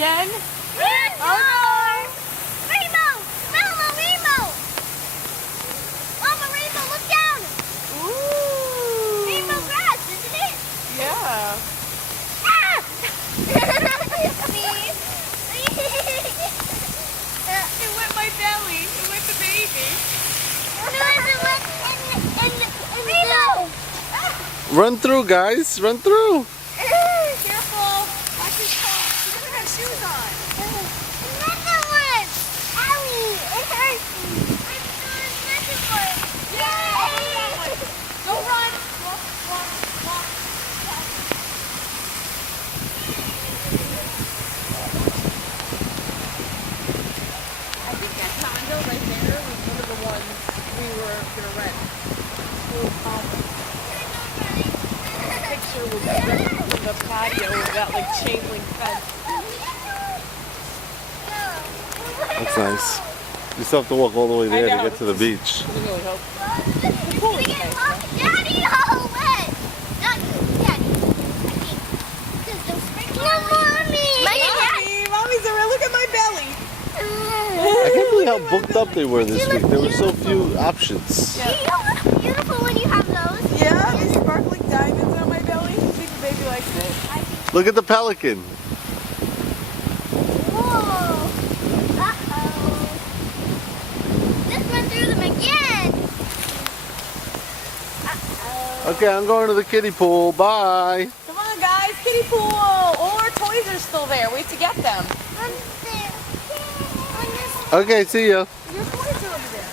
again? Oh no! Rainbow! Mama, rainbow! Mama, rainbow, look down! Ooh. Rainbow grass, isn't it? Yeah. Ah! Me. It wet my belly. It wet the baby. Rainbow! Run through, guys. Run through. Careful. Watch his toe. He doesn't have shoes on. Another one! Owie! It hurts me. I'm doing another one. Yay! Go run. Walk, walk, walk. I think that condo right there was one of the ones we were going to rent. The picture was from the patio with that like chain link fence. That's nice. You still have to walk all the way there to know. get to the beach. Doesn't really help. Daddy, all wet. Not you, Daddy. Because those sprinkles. No, Mommy. Mommy's already, look at my belly. I can't believe how booked up they were this week. There were so few options. You look beautiful when you have those. Yeah, there's sparkling diamonds on my belly. I think the baby likes it. Look at the pelican. Whoa. Uh-oh. Just went through them again. Uh-oh. Okay, I'm going to the kiddie pool. Bye. Come on, guys, kiddie pool. All our toys are still there. Wait to get them. On there. On this. Okay, see ya. Your toys are over there.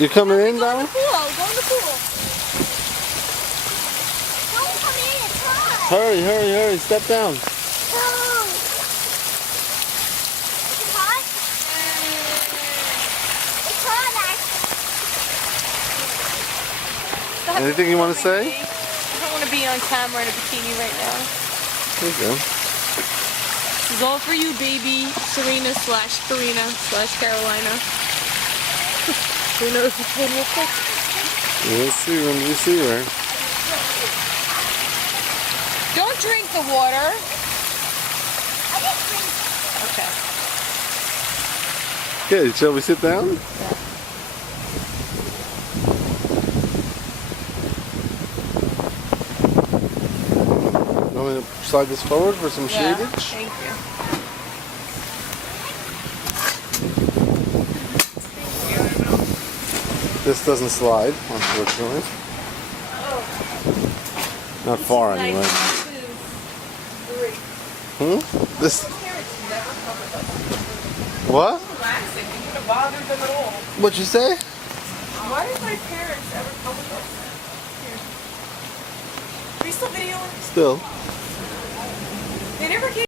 You coming in, Go in darling? the pool. Go in the pool. Don't come in, it's hot. Hurry, hurry, hurry. Step down. No. It's hot? It's hot, actually. Anything you want to say? I don't want to be on camera in a bikini right now. There you go. This is all for you, baby. Serena/Karina/Carolina. Who knows which one will pick? We'll see when we see her. Don't drink the water. I didn't drink. Okay. Okay, shall we sit down? Want me to slide this forward for some Yeah. shadage? Thank you. This doesn't slide, unfortunately. Not far anyway. This. What? Relaxing. You could have bothered them at all. What'd you say? Why did my parents ever come with us? Here. Are you still videoing? Still. They never came.